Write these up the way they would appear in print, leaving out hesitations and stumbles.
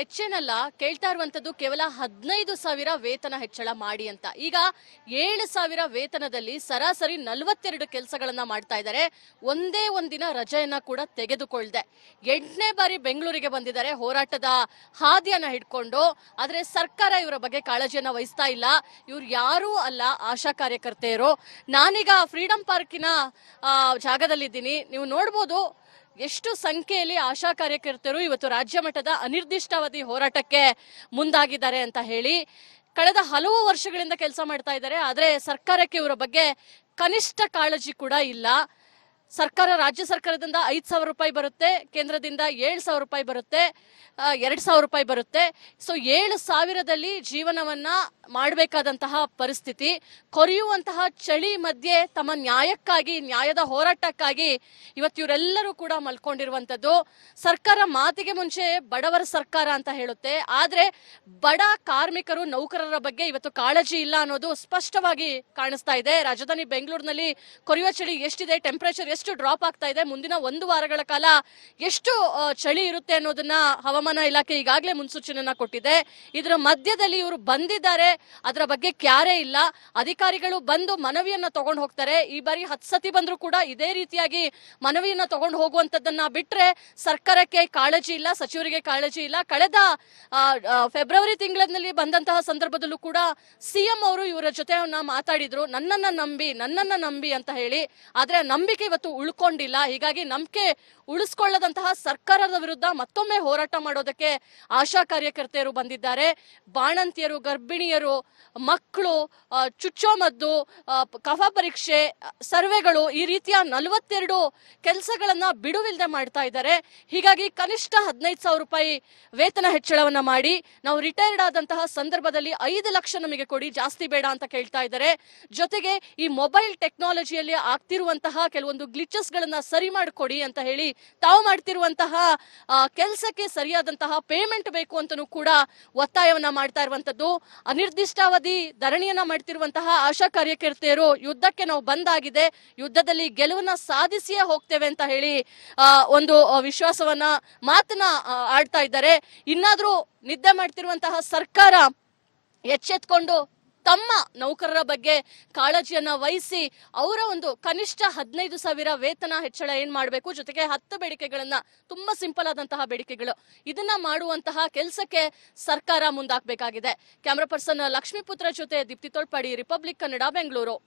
ಹೆಚ್ಚೇನಲ್ಲ ಕೇಳ್ತಾ ಇರುವಂತದ್ದು ಕೇವಲ 15,000 ವೇತನ ಹೆಚ್ಚಳ ಮಾಡಿ ಅಂತ. ಈಗ 7,000 ವೇತನದಲ್ಲಿ ಸರಾಸರಿ 42 ಕೆಲಸಗಳನ್ನ ಮಾಡ್ತಾ ಇದ್ದಾರೆ. ಒಂದೇ ಒಂದಿನ ರಜೆಯನ್ನ ಕೂಡ ತೆಗೆದುಕೊಳ್ಳದೆ 8ನೇ ಬಾರಿ ಬೆಂಗಳೂರಿಗೆ ಬಂದಿದ್ದಾರೆ ಹೋರಾಟದ ಹಾದಿಯನ್ನ ಹಿಡ್ಕೊಂಡು. ಆದ್ರೆ ಸರ್ಕಾರ ಇವರ ಬಗ್ಗೆ ಕಾಳಜಿಯನ್ನ ವಹಿಸ್ತಾ ಇಲ್ಲ. ಇವ್ರು ಯಾರೂ ಅಲ್ಲ, ಆಶಾ ಕಾರ್ಯಕರ್ತೆಯರು. ನಾನೀಗ ಫ್ರೀಡಂ ಪಾರ್ಕಿನ ಜಾಗದಲ್ಲಿದ್ದೀನಿ. ನೀವು ನೋಡ್ಬೋದು ಎಷ್ಟು ಸಂಖ್ಯೆಯಲ್ಲಿ ಆಶಾ ಕಾರ್ಯಕರ್ತರು ಇವತ್ತು ರಾಜ್ಯ ಮಟ್ಟದ ಅನಿರ್ದಿಷ್ಟಾವಧಿ ಹೋರಾಟಕ್ಕೆ ಮುಂದಾಗಿದ್ದಾರೆ ಅಂತ ಹೇಳಿ. ಕಳೆದ ಹಲವು ವರ್ಷಗಳಿಂದ ಕೆಲಸ ಮಾಡ್ತಾ ಇದ್ದಾರೆ. ಆದ್ರೆ ಸರ್ಕಾರಕ್ಕೆ ಇವರ ಬಗ್ಗೆ ಕನಿಷ್ಠ ಕಾಳಜಿ ಕೂಡ ಇಲ್ಲ. ರಾಜ್ಯ ಸರ್ಕಾರದಿಂದ 5,000 ರೂಪಾಯಿ ಬರುತ್ತೆ, ಕೇಂದ್ರದಿಂದ 7,000 ರೂಪಾಯಿ ಬರುತ್ತೆ, 2,000 ರೂಪಾಯಿ ಬರುತ್ತೆ. ಸೊ 7,000ದಲ್ಲಿ ಜೀವನವನ್ನ ಮಾಡಬೇಕಾದಂತಹ ಪರಿಸ್ಥಿತಿ. ಕೊರೆಯುವಂತಹ ಚಳಿ ಮಧ್ಯೆ ತಮ್ಮ ನ್ಯಾಯಕ್ಕಾಗಿ, ನ್ಯಾಯದ ಹೋರಾಟಕ್ಕಾಗಿ ಇವತ್ತು ಇವರೆಲ್ಲರೂ ಕೂಡ ಮಲ್ಕೊಂಡಿರುವಂತದ್ದು. ಸರ್ಕಾರ ಮಾತಿಗೆ ಮುಂಚೆ ಬಡವರ ಸರ್ಕಾರ ಅಂತ ಹೇಳುತ್ತೆ, ಆದ್ರೆ ಬಡ ಕಾರ್ಮಿಕರು, ನೌಕರರ ಬಗ್ಗೆ ಇವತ್ತು ಕಾಳಜಿ ಇಲ್ಲ ಅನ್ನೋದು ಸ್ಪಷ್ಟವಾಗಿ ಕಾಣಿಸ್ತಾ ಇದೆ. ರಾಜಧಾನಿ ಬೆಂಗಳೂರಿನಲ್ಲಿ ಕೊರೆಯುವ ಚಳಿ ಎಷ್ಟಿದೆ, ಟೆಂಪರೇಚರ್ ಎಷ್ಟು ಡ್ರಾಪ್ ಆಗ್ತಾ ಇದೆ, ಮುಂದಿನ 1 ವಾರಗಳ ಕಾಲ ಎಷ್ಟು ಚಳಿ ಇರುತ್ತೆ ಅನ್ನೋದನ್ನ ಹವಾಮಾನ ಇಲಾಖೆ ಈಗಾಗಲೇ ಮುನ್ಸೂಚನೆಯನ್ನ ಕೊಟ್ಟಿದೆ. ಇದರ ಮಧ್ಯದಲ್ಲಿ ಇವರು ಬಂದಿದ್ದಾರೆ, ಅದರ ಬಗ್ಗೆ ಕ್ಯಾರೇ ಇಲ್ಲ. ಅಧಿಕಾರಿಗಳು ಬಂದು ಮನವಿಯನ್ನ ತಗೊಂಡು ಹೋಗ್ತಾರೆ. ಈ ಬಾರಿ 10 ಸತಿ ಬಂದ್ರು ಕೂಡ ಇದೇ ರೀತಿಯಾಗಿ ಮನವಿಯನ್ನ ತಗೊಂಡು ಹೋಗುವಂತದ್ದನ್ನ ಬಿಟ್ರೆ ಸರ್ಕಾರಕ್ಕೆ ಕಾಳಜಿ ಇಲ್ಲ, ಸಚಿವರಿಗೆ ಕಾಳಜಿ ಇಲ್ಲ. ಕಳೆದ ಫೆಬ್ರವರಿ ತಿಂಗಳಲ್ಲಿ ಬಂದಂತಹ ಸಂದರ್ಭದಲ್ಲೂ ಕೂಡ ಸಿಎಂ ಅವರು ಇವರ ಜೊತೆ ಮಾತಾಡಿದ್ರು, ನನ್ನನ್ನ ನಂಬಿ ಅಂತ ಹೇಳಿ. ಆದ್ರೆ ನಂಬಿಕೆ ಇವತ್ತು ಉಳ್ಕೊಂಡಿಲ್ಲ. ಹೀಗಾಗಿ ನಂಬಿಕೆ ಉಳಿಸ್ಕೊಳ್ಳದಂತಹ ಸರ್ಕಾರದ ವಿರುದ್ಧ ಮತ್ತೊಮ್ಮೆ ಹೋರಾಟ ಮಾಡೋದಕ್ಕೆ ಆಶಾ ಕಾರ್ಯಕರ್ತೆಯರು ಬಂದಿದ್ದಾರೆ. ಬಾಣಂತಿಯರು, ಗರ್ಭಿಣಿಯರು, ಮಕ್ಕಳು, ಚುಚ್ಚೋಮದ್ದು, ಕಫ ಪರೀಕ್ಷೆ, ಸರ್ವೆಗಳು, ಈ ರೀತಿಯ 42 ಕೆಲಸಗಳನ್ನ ಬಿಡುವಿಲ್ಲದೆ ಮಾಡ್ತಾ ಇದ್ದಾರೆ. ಹೀಗಾಗಿ ಕನಿಷ್ಠ 15,000 ರೂಪಾಯಿ ವೇತನ ಹೆಚ್ಚಳವನ್ನ ಮಾಡಿ, ನಾವು ರಿಟೈರ್ಡ್ ಆದಂತಹ ಸಂದರ್ಭದಲ್ಲಿ 5 ಲಕ್ಷ ನಮಗೆ ಕೊಡಿ, ಜಾಸ್ತಿ ಬೇಡ ಅಂತ ಕೇಳ್ತಾ ಇದ್ದಾರೆ. ಜೊತೆಗೆ ಈ ಮೊಬೈಲ್ ಟೆಕ್ನಾಲಜಿಯಲ್ಲಿ ಆಗ್ತಿರುವಂತಹ ಕೆಲವೊಂದು ಗ್ಲಿಚಸ್ ಗಳನ್ನ ಸರಿ ಮಾಡಿಕೊಡಿ ಅಂತ ಹೇಳಿ, ತಾವು ಮಾಡ್ತಿರುವಂತಹ ಕೆಲಸಕ್ಕೆ ಸರಿಯಾದಂತಹ ಪೇಮೆಂಟ್ ಬೇಕು ಅಂತನೂ ಕೂಡ ಒತ್ತಾಯವನ್ನ ಮಾಡ್ತಾ ಇರುವಂತದ್ದು. ಅನಿರ್ದಿಷ್ಟಾವಧಿ ಧರಣಿಯನ್ನ ಮಾಡ್ತಿರುವಂತಹ ಆಶಾ ಕಾರ್ಯಕರ್ತೆಯರು ಯುದ್ಧಕ್ಕೆ ನಾವು ಬಂದಾಗಿದೆ, ಯುದ್ಧದಲ್ಲಿ ಗೆಲುವನ್ನ ಸಾಧಿಸಿಯೇ ಹೋಗ್ತೇವೆ ಅಂತ ಹೇಳಿ ಒಂದು ಮಾತನ್ನ ಆಡ್ತಾ ಇದ್ದಾರೆ. ಇನ್ನಾದ್ರೂ ನಿದ್ದೆ ಮಾಡ್ತಿರುವಂತಹ ಸರ್ಕಾರ ಎಚ್ಚೆತ್ಕೊಂಡು ತಮ್ಮ ನೌಕರರ ಬಗ್ಗೆ ಕಾಳಜಿಯನ್ನ ವಹಿಸಿ ಅವರ ಒಂದು ಕನಿಷ್ಠ 15,000 ವೇತನ ಹೆಚ್ಚಳ ಏನ್ ಮಾಡಬೇಕು, ಜೊತೆಗೆ 10 ಬೇಡಿಕೆಗಳನ್ನ, ತುಂಬಾ ಸಿಂಪಲ್ ಆದಂತಹ ಬೇಡಿಕೆಗಳು, ಇದನ್ನ ಮಾಡುವಂತಹ ಕೆಲಸಕ್ಕೆ ಸರ್ಕಾರ ಮುಂದಾಗಬೇಕಾಗಿದೆ. ಕ್ಯಾಮರಾ ಪರ್ಸನ್ ಲಕ್ಷ್ಮೀಪುತ್ರ ಜೊತೆ ದೀಪ್ತಿ ತೋಳ್ಪಾಡಿ, ರಿಪಬ್ಲಿಕ್ ಕನ್ನಡ, ಬೆಂಗಳೂರು.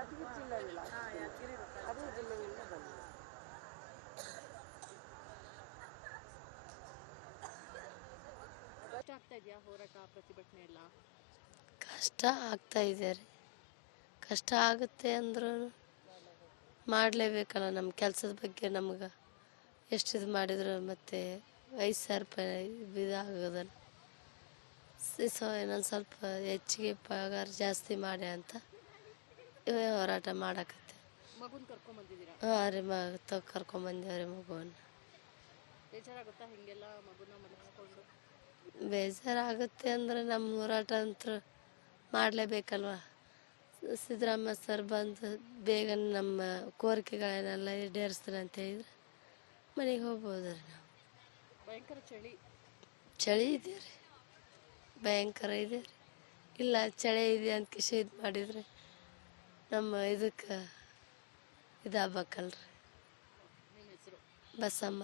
ಯಾದಗಿರಿ ಜಿಲ್ಲೆಯಲ್ಲ, ಅದೇ ಜಿಲ್ಲೆಯಿಂದ ಬಂದಿದೆ. ಕಷ್ಟ ಆಗ್ತಾ ಇದೆಯಾ ಹೋರಾಟ ಪ್ರತಿಭಟನೆ ಎಲ್ಲ? ಕಷ್ಟ ಆಗ್ತಾ ಇದೆ ರೀ. ಕಷ್ಟ ಆಗುತ್ತೆ ಅಂದ್ರೂ ಮಾಡಲೇಬೇಕಲ್ಲ. ನಮ್ಮ ಕೆಲಸದ ಬಗ್ಗೆ ನಮ್ಗೆ ಎಷ್ಟು ಇದು ಮಾಡಿದ್ರು ಮತ್ತೆ 5,000 ರೂಪಾಯಿ ಇದಾಗೋದಲ್ಲ. ಇನ್ನೊಂದು ಸ್ವಲ್ಪ ಹೆಚ್ಚಿಗೆ ಪಗಾರ ಜಾಸ್ತಿ ಮಾಡಿ ಅಂತ ಇವೇ ಹೋರಾಟ ಮಾಡಕತ್ತೆ. ಮಗುನ್ ಕರ್ಕೊಂಡ್ ಬಂದಿದ್ದೀರಾ? ಹಾಂ ರೀ, ಕರ್ಕೊಂಬಂದೇವ್ರಿ ಮಗುವನ್ನು. ಬೇಜಾರಾಗುತ್ತಾ ಹಿಂಗೆಲ್ಲ ಮಗುನ ಮಲಗಿಸ್ಕೊಂಡು? ಬೇಜಾರಾಗುತ್ತೆ ಅಂದರೆ ನಮ್ಮ ಹೋರಾಟ ಅಂತೂ ಮಾಡಲೇಬೇಕಲ್ವ. ಸಿದ್ದರಾಮಯ್ಯ ಸರ್ ಬಂದು ಬೇಗ ನಮ್ಮ ಕೋರಿಕೆಗಳನ್ನೆಲ್ಲ ಈಡೇರಿಸ್ತಾರೆ ಅಂತ ಹೇಳಿದ್ರೆ ಮನೆಗೆ ಹೋಗ್ಬೋದು ರೀ ನಾವು. ಭಯಂಕರ ಚಳಿ ಇದೆ ರೀ, ಭಯಂಕರ ಇದೆ ರೀ. ಇಲ್ಲ ಚಳಿ ಇದೆ ಅಂತ ಕಿಶಿ ಇದು ಮಾಡಿದರೆ ನಮ್ಮ ಇದಕ್ಕೆ ಇದಾಗಬೇಕಲ್ರಿ. ನಿಮ್ಮ ಹೆಸರು? ಬಸಮ್ಮ.